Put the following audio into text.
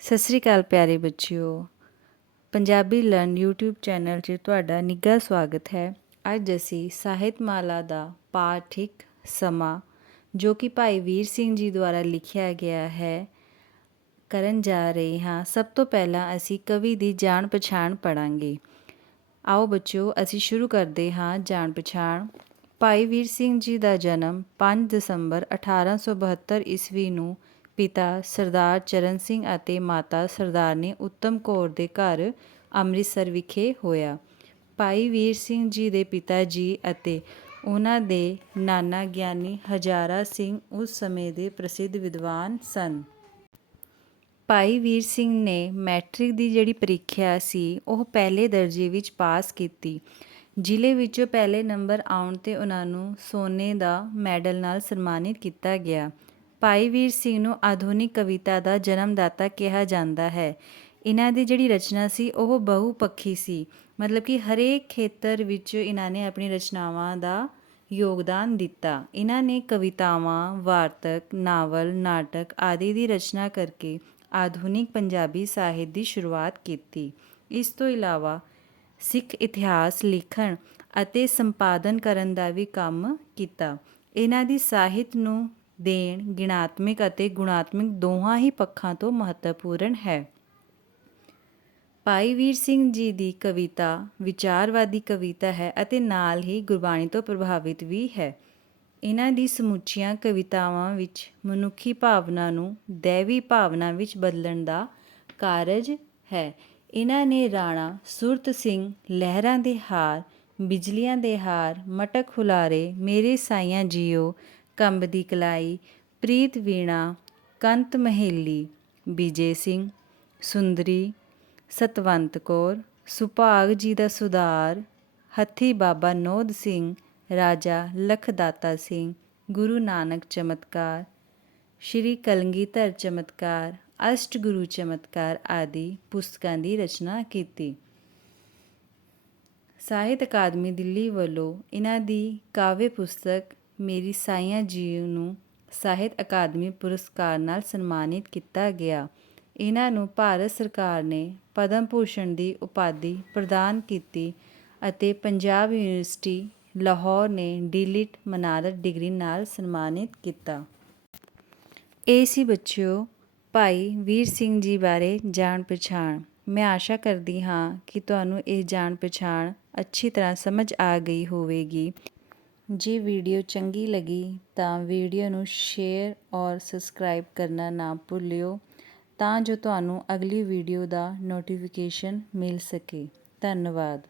ਸਤਿ ਸ੍ਰੀ ਅਕਾਲ ਪਿਆਰੇ ਬੱਚਿਓ। Punjabi learn YouTube channel 'ਚ ਤੁਹਾਡਾ ਨਿੱਘਾ ਸਵਾਗਤ ਹੈ। ਅੱਜ ਅਸੀਂ ਸਾਹਿਤਮਾਲਾ ਦਾ ਪਾਠ ਇੱਕ ਸਮਾਂ, ਜੋ ਕਿ ਭਾਈ ਵੀਰ ਸਿੰਘ ਜੀ ਦੁਆਰਾ ਲਿਖਿਆ ਗਿਆ ਹੈ, ਕਰਨ ਜਾ ਰਹੇ ਹਾਂ। ਸਭ ਤੋਂ ਪਹਿਲਾਂ ਅਸੀਂ ਕਵੀ ਦੀ ਜਾਣ ਪਛਾਣ ਪੜਾਂਗੇ ਆਓ ਬੱਚਿਓ, ਅਸੀਂ ਸ਼ੁਰੂ ਕਰਦੇ ਹਾਂ ਜਾਣ ਪਛਾਣ। ਭਾਈ ਵੀਰ ਸਿੰਘ ਜੀ ਦਾ ਜਨਮ 5 ਦਸੰਬਰ 1872 ਈਸਵੀ ਨੂੰ ਪਿਤਾ ਸਰਦਾਰ ਚਰਨ ਸਿੰਘ ਅਤੇ ਮਾਤਾ ਸਰਦਾਰਨੀ ਉੱਤਮ ਕੌਰ ਦੇ ਘਰ ਅੰਮ੍ਰਿਤਸਰ ਵਿਖੇ ਹੋਇਆ। ਭਾਈ ਵੀਰ ਸਿੰਘ ਜੀ ਦੇ ਪਿਤਾ ਜੀ ਅਤੇ ਉਹਨਾਂ ਦੇ ਨਾਨਾ ਗਿਆਨੀ ਹਜ਼ਾਰਾ ਸਿੰਘ ਉਸ ਸਮੇਂ ਦੇ ਪ੍ਰਸਿੱਧ ਵਿਦਵਾਨ ਸਨ। ਭਾਈ ਵੀਰ ਸਿੰਘ ਨੇ ਮੈਟ੍ਰਿਕ ਦੀ ਜਿਹੜੀ ਪ੍ਰੀਖਿਆ ਸੀ, ਉਹ ਪਹਿਲੇ ਦਰਜੇ ਵਿੱਚ ਪਾਸ ਕੀਤੀ। ਜ਼ਿਲ੍ਹੇ ਵਿੱਚੋਂ ਪਹਿਲੇ ਨੰਬਰ ਆਉਣ ਤੇ ਉਹਨਾਂ ਨੂੰ ਸੋਨੇ ਦਾ ਮੈਡਲ ਨਾਲ ਸਨਮਾਨਿਤ ਕੀਤਾ ਗਿਆ। ਭਾਈ ਵੀਰ ਸਿੰਘ ਨੂੰ ਆਧੁਨਿਕ ਕਵਿਤਾ ਦਾ ਜਨਮਦਾਤਾ ਕਿਹਾ ਜਾਂਦਾ ਹੈ। ਇਹਨਾਂ ਦੀ ਜਿਹੜੀ ਰਚਨਾ ਸੀ, ਉਹ ਬਹੁਪੱਖੀ ਸੀ। ਮਤਲਬ ਕਿ ਹਰੇਕ ਖੇਤਰ ਵਿੱਚ ਇਹਨਾਂ ਨੇ ਆਪਣੀ ਰਚਨਾਵਾਂ ਦਾ ਯੋਗਦਾਨ ਦਿੱਤਾ। ਇਹਨਾਂ ਨੇ ਕਵਿਤਾਵਾਂ, ਵਾਰਤਕ, ਨਾਵਲ, ਨਾਟਕ ਆਦਿ ਦੀ ਰਚਨਾ ਕਰਕੇ ਆਧੁਨਿਕ ਪੰਜਾਬੀ ਸਾਹਿਤ ਦੀ ਸ਼ੁਰੂਆਤ ਕੀਤੀ। ਇਸ ਤੋਂ ਇਲਾਵਾ ਸਿੱਖ ਇਤਿਹਾਸ, ਲਿਖਣ ਅਤੇ ਸੰਪਾਦਨ ਕਰਨ ਦਾ ਵੀ ਕੰਮ ਕੀਤਾ। ਇਹਨਾਂ ਦੀ ਸਾਹਿਤ ਨੂੰ ਦੇਣ, ਗਿਣਾਤਮਿਕ ਅਤੇ ਗੁਣਾਤਮਿਕ ਦੋਹਾਂ ਹੀ ਪੱਖਾਂ ਤੋਂ ਮਹੱਤਵਪੂਰਨ ਹੈ। ਭਾਈ ਵੀਰ ਸਿੰਘ ਜੀ ਦੀ ਕਵਿਤਾ ਵਿਚਾਰਵਾਦੀ ਕਵਿਤਾ ਹੈ ਅਤੇ ਨਾਲ ਹੀ ਗੁਰਬਾਣੀ ਤੋਂ ਪ੍ਰਭਾਵਿਤ ਵੀ ਹੈ। ਇਹਨਾਂ ਦੀ ਸਮੁੱਚੀਆਂ ਕਵਿਤਾਵਾਂ ਵਿੱਚ ਮਨੁੱਖੀ ਭਾਵਨਾ ਨੂੰ ਦੇਵੀ ਭਾਵਨਾ ਵਿੱਚ ਬਦਲਣ ਦਾ ਕਾਰਜ ਹੈ। ਇਹਨਾਂ ਨੇ ਰਾਣਾ ਸੁਰਤ ਸਿੰਘ ਲਹਿਰਾਂ ਦੇ ਹਾਰ, ਬਿਜਲੀਆਂ ਦੇ ਹਾਰ, ਮਟਕ ਹੁਲਾਰੇ, ਮੇਰੇ ਸਾਈਆਂ ਜੀਓ ਕੰਬ ਦੀ ਕਲਾਈ, ਪ੍ਰੀਤ ਵੀਣਾ, ਕੰਤ ਮਹੇਲੀ ਵਿਜੇ ਸਿੰਘ, ਸੁੰਦਰੀ, ਸਤਵੰਤ ਕੌਰ, ਸੁਭਾਗ ਜੀ ਦਾ ਸੁਧਾਰ, ਹੱਥੀ ਬਾਬਾ ਨੋਦ ਸਿੰਘ, ਰਾਜਾ ਲਖਦਾਤਾ ਸਿੰਘ, ਗੁਰੂ ਨਾਨਕ ਚਮਤਕਾਰ, ਸ਼੍ਰੀ ਕਲਗੀਧਰ ਚਮਤਕਾਰ ਅਸ਼ਟ ਗੁਰੂ ਚਮਤਕਾਰ ਆਦਿ ਪੁਸਤਕਾਂ ਦੀ ਰਚਨਾ ਕੀਤੀ। ਸਾਹਿਤ ਅਕਾਦਮੀ ਦਿੱਲੀ ਵੱਲੋਂ ਇਹਨਾਂ ਦੀ ਕਾਵਿ ਪੁਸਤਕ ਮੇਰੀ ਸਾਈਆਂ ਜੀ ਨੂੰ ਸਾਹਿਤ ਅਕਾਦਮੀ ਪੁਰਸਕਾਰ ਨਾਲ ਸਨਮਾਨਿਤ ਕੀਤਾ ਗਿਆ। ਇਹਨਾਂ ਨੂੰ ਭਾਰਤ ਸਰਕਾਰ ਨੇ ਪਦਮ ਭੂਸ਼ਣ ਦੀ ਉਪਾਧੀ ਪ੍ਰਦਾਨ ਕੀਤੀ ਅਤੇ ਪੰਜਾਬ ਯੂਨੀਵਰਸਿਟੀ ਲਾਹੌਰ ਨੇ ਡੀਲਿਟ ਮਨਾਰਤ ਡਿਗਰੀ ਨਾਲ ਸਨਮਾਨਿਤ ਕੀਤਾ। ਇਹ ਸੀ ਬੱਚਿਓ, ਭਾਈ ਵੀਰ ਸਿੰਘ ਜੀ ਬਾਰੇ ਜਾਣ ਪਛਾਣ। ਮੈਂ ਆਸ਼ਾ ਕਰਦੀ ਹਾਂ ਕਿ ਤੁਹਾਨੂੰ ਇਹ ਜਾਣ ਪਛਾਣ ਅੱਛੀ ਤਰ੍ਹਾਂ ਸਮਝ ਆ ਗਈ ਹੋਵੇਗੀ। ਜੇ ਵੀਡੀਓ ਚੰਗੀ ਲੱਗੀ ਤਾਂ ਵੀਡੀਓ ਨੂੰ ਸ਼ੇਅਰ ਔਰ ਸਬਸਕ੍ਰਾਈਬ ਕਰਨਾ ਨਾ ਭੁੱਲਿਓ, ਤਾਂ ਜੋ ਤੁਹਾਨੂੰ ਅਗਲੀ ਵੀਡੀਓ ਦਾ ਨੋਟੀਫਿਕੇਸ਼ਨ ਮਿਲ ਸਕੇ। ਧੰਨਵਾਦ।